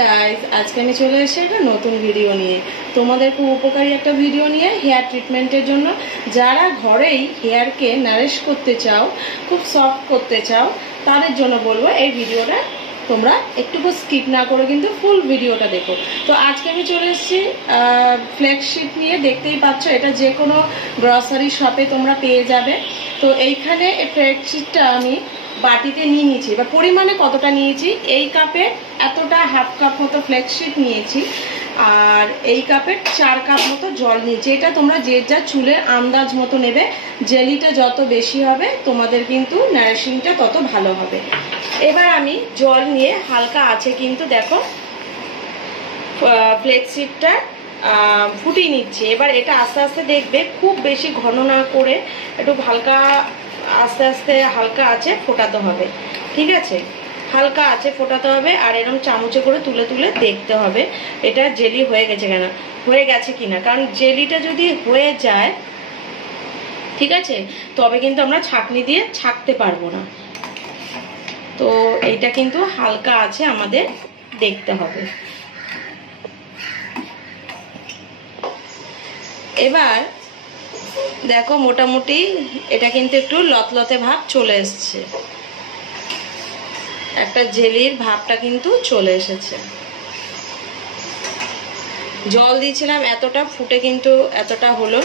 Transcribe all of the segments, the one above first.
Guys, আজকে আমি চলে এসেছি একটা নতুন ভিডিও নিয়ে। তোমাদের খুব উপকারী একটা ভিডিও নিয়ে হেয়ার ট্রিটমেন্টের জন্য। যারা ঘরেই হেয়ারকে নারিশ করতে চাও, খুব সফট করতে চাও, তাদের জন্য বলবো এই ভিডিওটা তোমরা একটুকু স্কিপ না করে কিন্তু ফুল ভিডিওটা দেখো। তো আজকে আমি চলে এসেছি ফ্ল্যাক্সশিট নিয়ে। দেখতেই পাচ্ছ, এটা যে কোনো গ্রসারি শপে তোমরা পেয়ে যাবে। তো এইখানে এই ফ্ল্যাক্সশিটটা আমি বাটিতে নিয়ে নিয়েছি, বা পরিমাণে কতটা নিয়েছি, এই কাপে এতটা হাফ কাপ মতো ফ্ল্যাক্সশিট নিয়েছি, আর এই কাপের 4 কাপ মতো জল নিয়েছি। এটা তোমরা যে যা চুলের আন্দাজ মতো নেবে। জেলিটা যত বেশি হবে তোমাদের কিন্তু নারিশিংটা তত ভালো হবে। এবার আমি জল নিয়ে হালকা আছে কিন্তু দেখো ফ্ল্যাক্সশিটটা ফুটিয়ে নিচ্ছি। এবার এটা আস্তে আস্তে দেখবে, খুব বেশি ঘন না করে একটু হালকা আস্তে আস্তে হালকা আছে ফোটাতে হবে, ঠিক আছে? হালকা আছে ফোটাতে হবে, আর এরকম চামচে করে তুলে তুলে দেখতে হবে এটা জেলি হয়ে গেছে কিনা। কারণ জেলিটা যদি হয়ে যায়, ঠিক আছে, তবে কিন্তু আমরা ছাঁকনি দিয়ে ছাঁকতে পারবো না। তো এইটা কিন্তু হালকা আছে আমাদের দেখতে হবে। এবার দেখো মোটামুটি এটা কিন্তু একটু লতলতে ভাব চলে এসছে, একটা জেলির ভাবটা কিন্তু চলে এসেছে। জল দিয়েছিলাম এতটা, ফুটে কিন্তু এতটা হলো।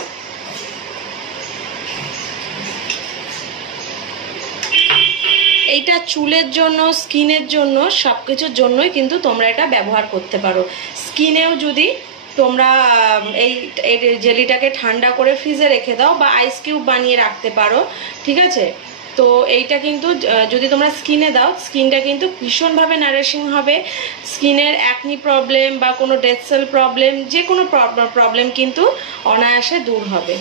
এইটা চুলের জন্য, স্কিনের জন্য, সবকিছুর জন্যই কিন্তু তোমরা এটা ব্যবহার করতে পারো। স্কিনেও যদি তোমরা এই জেলিটাকে ঠান্ডা করে ফ্রিজে রেখে দাও বা আইস কিউব বানিয়ে রাখতে পারো, ঠিক আছে? তো এইটা কিন্তু যদি তোমরা স্কিনে দাও, স্কিনটা কিন্তু ভীষণভাবে নারিশিং হবে। স্কিনের অ্যাকনি প্রবলেম বা কোনো ডেড সেল প্রবলেম, যে কোনো প্রবলেম কিন্তু অনায়াসে দূর হবে,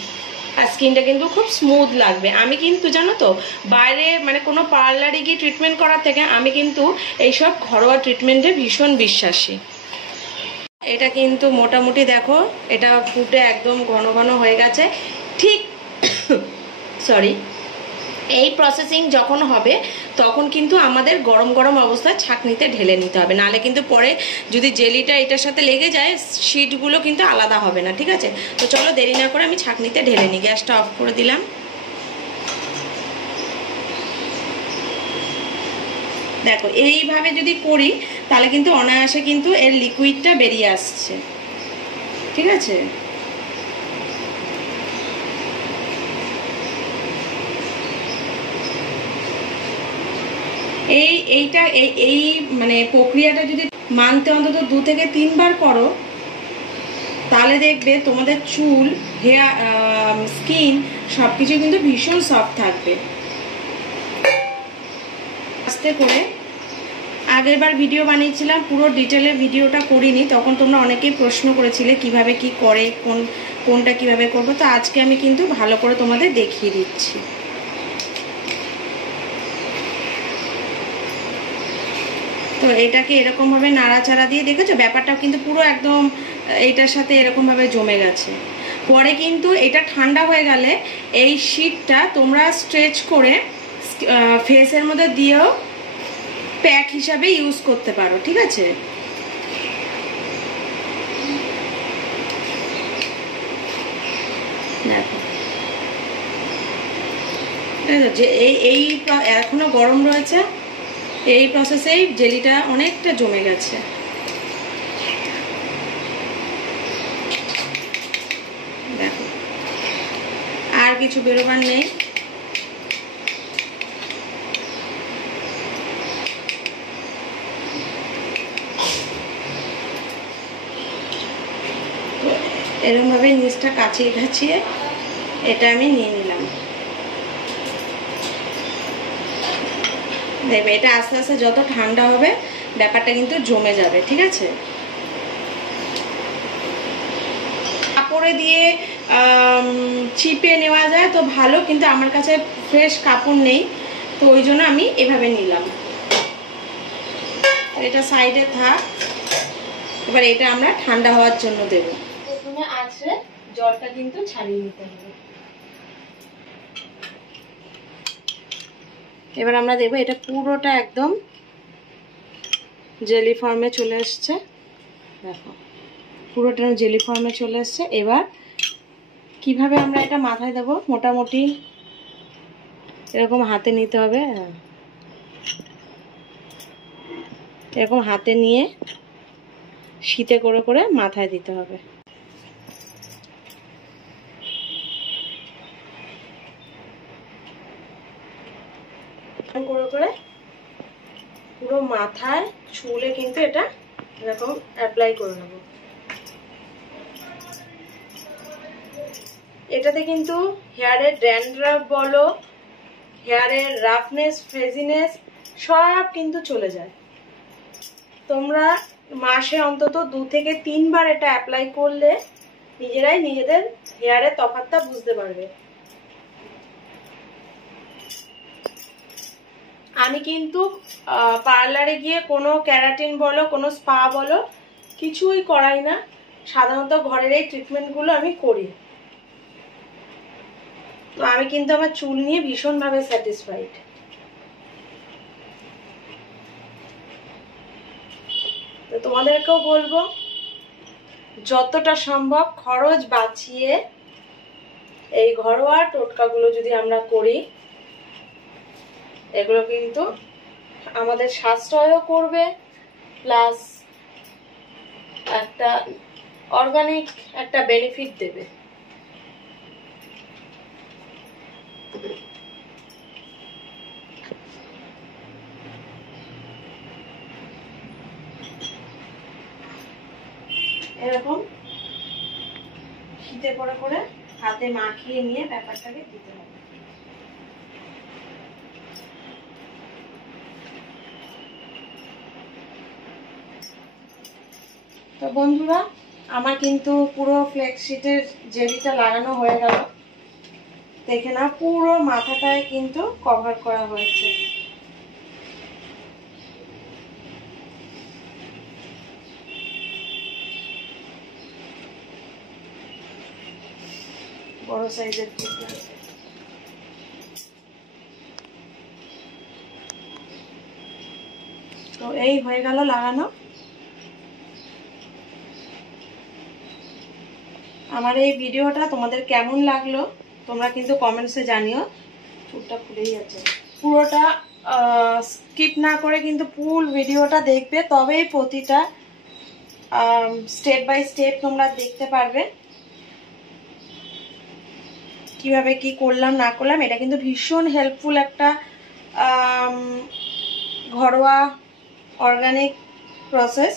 আর স্কিনটা কিন্তু খুব স্মুথ লাগবে। আমি কিন্তু জানো তো, বাইরে মানে কোনো পার্লারে গিয়ে ট্রিটমেন্ট করার থেকে আমি কিন্তু এইসব ঘরোয়া ট্রিটমেন্টে ভীষণ বিশ্বাসী। এটা কিন্তু মোটামুটি দেখো এটা ফুটে একদম ঘন ঘন হয়ে গেছে, ঠিক সরি। এই প্রসেসিং যখন হবে তখন কিন্তু আমাদের গরম গরম অবস্থায় ছাঁকনিতে ঢেলে নিতে হবে, নাহলে কিন্তু পরে যদি জেলিটা এটার সাথে লেগে যায় শীটগুলো কিন্তু আলাদা হবে না, ঠিক আছে? তো চলো দেরি না করে আমি ছাঁকনিতে ঢেলে নিই। গ্যাসটা অফ করে দিলাম। দেখো এইভাবে যদি করি তাহলে কিন্তু অনায়াসে কিন্তু এর লিকুইডটা বেরিয়ে আসছে, ঠিক আছে? এইটা এই মানে প্রক্রিয়াটা যদি মানতে অন্তত 2 থেকে 3 বার করো, তাহলে দেখবে তোমাদের চুল, হেয়ার, স্কিন সবকিছু কিন্তু ভীষণ সফট থাকবে। আস্তে করে আগেরবার ভিডিও বানিয়েছিলাম, পুরো ডিটেলে ভিডিওটা করিনি, তখন তোমরা অনেকেই প্রশ্ন করেছিলে কিভাবে কি করে, কোনটা কিভাবে করবো। তো আজকে আমি কিন্তু ভালো করে তোমাদের দেখিয়ে দিচ্ছি। তো এটাকে এরকমভাবে নাড়াচাড়া দিয়ে, দেখেছো ব্যাপারটাও কিন্তু পুরো একদম এইটার সাথে এরকমভাবে জমে গেছে। পরে কিন্তু এটা ঠান্ডা হয়ে গেলে এই শীটটা তোমরা স্ট্রেচ করে ফেসের মধ্যে দিয়েও প্যাক হিসাবে ইউজ করতে পারো, ঠিক আছে? দেখো যে এই এখনো গরম রয়েছে, এই প্রসেসেই জেলিটা অনেকটা জমে গেছে। দেখো আর কিছু বেরোবার নেই। এরকমভাবে নিচটা কাচিয়ে কাচিয়ে এটা আমি নিয়ে নিলাম। দেখবে এটা আস্তে আস্তে যত ঠান্ডা হবে ব্যাপারটা কিন্তু জমে যাবে, ঠিক আছে? কাপড়ে দিয়ে চিপে নেওয়া যায় তো ভালো, কিন্তু আমার কাছে ফ্রেশ কাপড় নেই, তো ওই জন্য আমি এভাবে নিলাম। এটা সাইডে থাক। এবার এটা আমরা ঠান্ডা হওয়ার জন্য দেব। প্রথমে আঁচড়ে জলটা কিন্তু ছাড়িয়ে নিতে হবে। এবার আমরা দেখবো এটা পুরোটা একদম জেলি ফর্মে চলে এসছে, দেখো পুরোটা জেলি ফর্মে চলে এসছে। এবার কিভাবে আমরা এটা মাথায় দেবো, মোটামুটি এরকম হাতে নিতে হবে, এরকম হাতে নিয়ে শীতে করে করে মাথায় দিতে হবে। করে করে পুরো মাথায় চুলে কিন্তু এটা এরকম অ্যাপ্লাই করে নেব। এটাতে কিন্তু হেয়ারের ড্যান্ড্রাফ বলো, হেয়ারের রাফনেস, ফ্রেজিনেস সব কিন্তু চলে যায়। তোমরা মাসে অন্তত 2 থেকে 3 বার এটা অ্যাপ্লাই করলে নিজেরাই নিজেদের হেয়ারের তফাৎটা বুঝতে পারবে। আমি কিন্তু পার্লারে গিয়ে কোনো ক্যারাটিন বলো, কোনো স্পা বলো কিছুই করাই না, সাধারণত ঘরের এই ট্রিটমেন্টগুলো আমি করি। তো আমি কিন্তু আমার চুল নিয়ে ভীষণভাবে স্যাটিসফাইড। তো তোমাদেরকেও বলবো যতটা সম্ভব খরচ বাঁচিয়ে এই ঘরোয়া টোটকাগুলো যদি আমরা করি, এগুলো কিন্তু আমাদের সাশ্রয়ও করবে, প্লাস একটা অর্গানিক একটা বেনিফিট দেবে। এরকম শীতে করে করে হাতে মাখিয়ে নিয়ে ব্যাপারটাকে দিতে হবে। তো বন্ধুরা, আমার কিন্তু পুরো ফ্লেক্সিটের জেলিটা লাগানো হয়ে গেল। দেখে না, পুরো মাথাটায় কিন্তু কভার করা হয়েছে। বড় সাইজের পিস আছে। তো এই হয়ে গেল লাগানো। আমার এই ভিডিওটা তোমাদের কেমন লাগলো তোমরা কিন্তু কমেন্টসে জানিও। চুলটা খুলেই আছে। পুরোটা স্কিপ না করে কিন্তু ফুল ভিডিওটা দেখবে, তবেই প্রতিটা স্টেপ বাই স্টেপ তোমরা দেখতে পারবে কিভাবে কি করলাম না করলাম। এটা কিন্তু ভীষণ হেল্পফুল একটা ঘরোয়া অর্গানিক প্রসেস,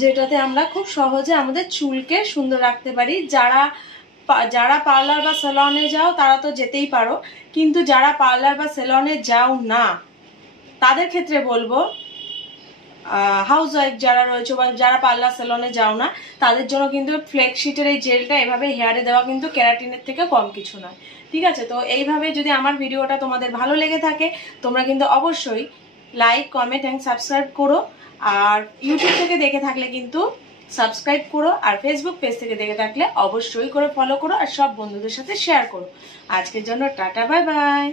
যেটাতে আমরা খুব সহজে আমাদের চুলকে সুন্দর রাখতে পারি। যারা পার্লার বা সেলনে যাও তারা তো যেতেই পারো, কিন্তু যারা পার্লার বা সেলনে যাও না তাদের ক্ষেত্রে বলবো, হাউস ওয়াইফ যারা রয়েছে বা যারা পার্লার সেলনে যাও না তাদের জন্য কিন্তু ফ্লেক্সিটের এই জেলটা এভাবে হেয়ারে দেওয়া কিন্তু ক্যারাটিনের থেকে কম কিছু নয়। ঠিক আছে, তো এইভাবে যদি আমার ভিডিওটা তোমাদের ভালো লেগে থাকে তোমরা কিন্তু অবশ্যই লাইক, কমেন্ট এন্ড সাবস্ক্রাইব করো। আর ইউটিউব থেকে দেখে থাকলে কিন্তু সাবস্ক্রাইব করো, আর ফেসবুক পেজ থেকে দেখে থাকলে অবশ্যই করে ফলো করো, আর সব বন্ধুদের সাথে শেয়ার করো। আজকের জন্য টাটা, বাই বাই।